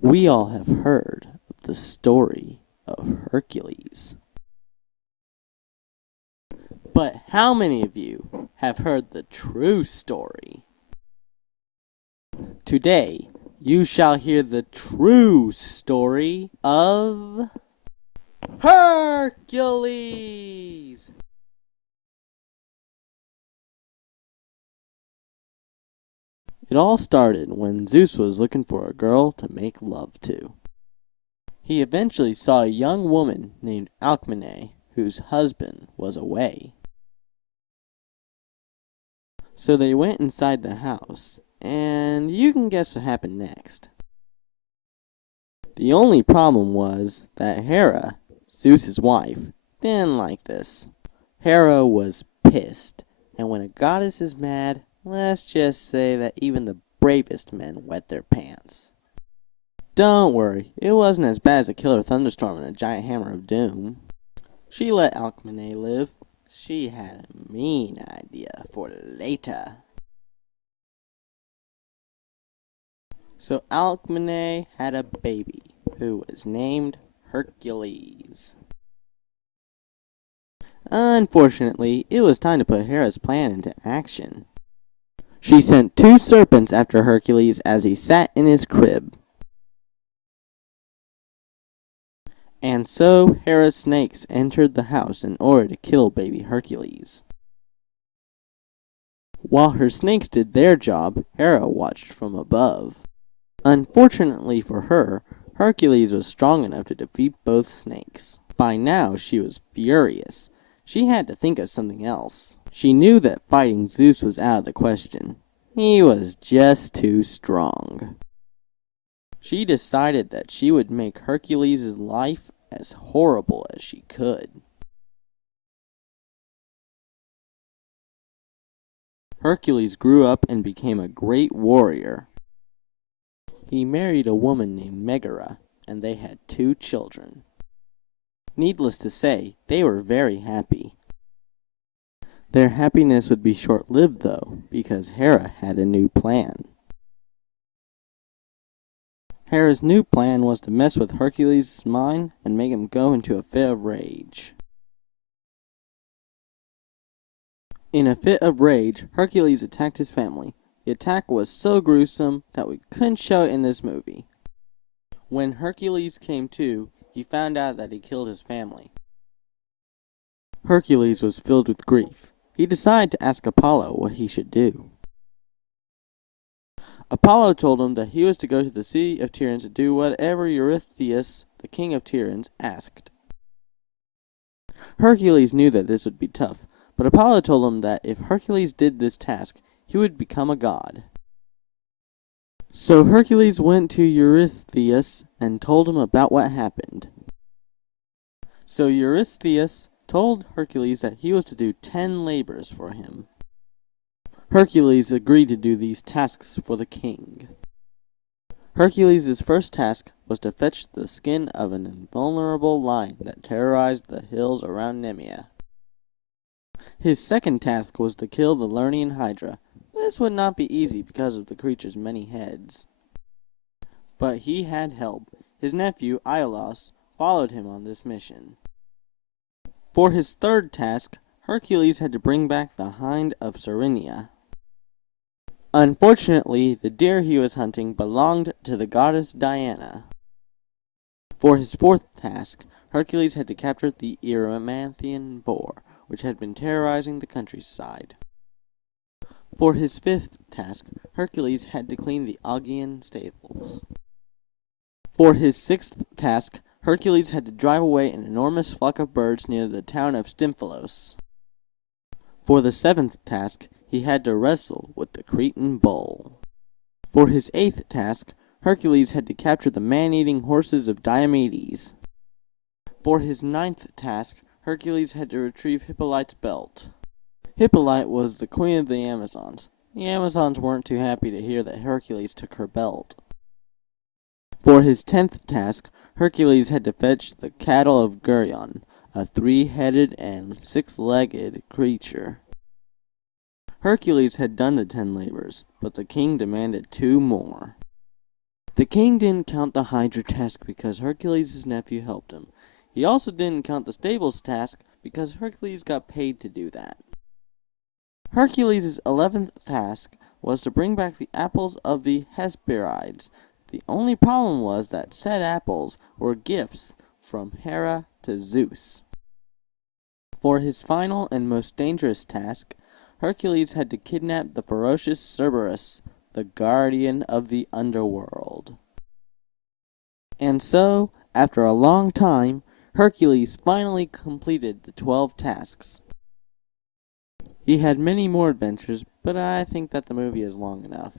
We all have heard of the story of Hercules. But how many of you have heard the true story? Today, you shall hear the true story of Hercules! It all started when Zeus was looking for a girl to make love to. He eventually saw a young woman named Alcmene, whose husband was away. So they went inside the house, and you can guess what happened next. The only problem was that Hera, Zeus's wife, didn't like this. Hera was pissed, and when a goddess is mad, let's just say that even the bravest men wet their pants. Don't worry, it wasn't as bad as a killer thunderstorm and a giant hammer of doom. She let Alcmene live. She had a mean idea for later. So Alcmene had a baby who was named Hercules. Unfortunately, it was time to put Hera's plan into action. She sent 2 serpents after Hercules as he sat in his crib. And so Hera's snakes entered the house in order to kill baby Hercules. While her snakes did their job, Hera watched from above. Unfortunately for her, Hercules was strong enough to defeat both snakes. By now, she was furious. She had to think of something else. She knew that fighting Zeus was out of the question. He was just too strong. She decided that she would make Hercules' life as horrible as she could. Hercules grew up and became a great warrior. He married a woman named Megara, and they had 2 children. Needless to say, they were very happy. Their happiness would be short-lived, though, because Hera had a new plan. Hera's new plan was to mess with Hercules' mind and make him go into a fit of rage. In a fit of rage, Hercules attacked his family. The attack was so gruesome that we couldn't show it in this movie. When Hercules came to, he found out that he killed his family. Hercules was filled with grief. He decided to ask Apollo what he should do. Apollo told him that he was to go to the city of Tiryns to do whatever Eurystheus, the king of Tiryns, asked. Hercules knew that this would be tough, but Apollo told him that if Hercules did this task, he would become a god. So Hercules went to Eurystheus and told him about what happened. So Eurystheus told Hercules that he was to do 10 labors for him. Hercules agreed to do these tasks for the king. Hercules' first task was to fetch the skin of an invulnerable lion that terrorized the hills around Nemea. His second task was to kill the Lernaean Hydra. This would not be easy because of the creature's many heads. But he had help. His nephew, Iolaus, followed him on this mission. For his third task, Hercules had to bring back the hind of Serenia. Unfortunately, the deer he was hunting belonged to the goddess Diana. For his fourth task, Hercules had to capture the Erymanthian boar, which had been terrorizing the countryside. For his fifth task, Hercules had to clean the Augean stables. For his sixth task, Hercules had to drive away an enormous flock of birds near the town of Stymphalos. For the seventh task, he had to wrestle with the Cretan bull. For his eighth task, Hercules had to capture the man-eating horses of Diomedes. For his ninth task, Hercules had to retrieve Hippolyte's belt. Hippolyte was the queen of the Amazons. The Amazons weren't too happy to hear that Hercules took her belt. For his 10th task, Hercules had to fetch the cattle of Geryon, a 3-headed and 6-legged creature. Hercules had done the 10 labors, but the king demanded 2 more. The king didn't count the Hydra task because Hercules' nephew helped him. He also didn't count the stables task because Hercules got paid to do that. Hercules' 11th task was to bring back the apples of the Hesperides. The only problem was that said apples were gifts from Hera to Zeus. For his final and most dangerous task, Hercules had to kidnap the ferocious Cerberus, the guardian of the underworld. And so, after a long time, Hercules finally completed the 12 tasks. He had many more adventures, but I think that the movie is long enough.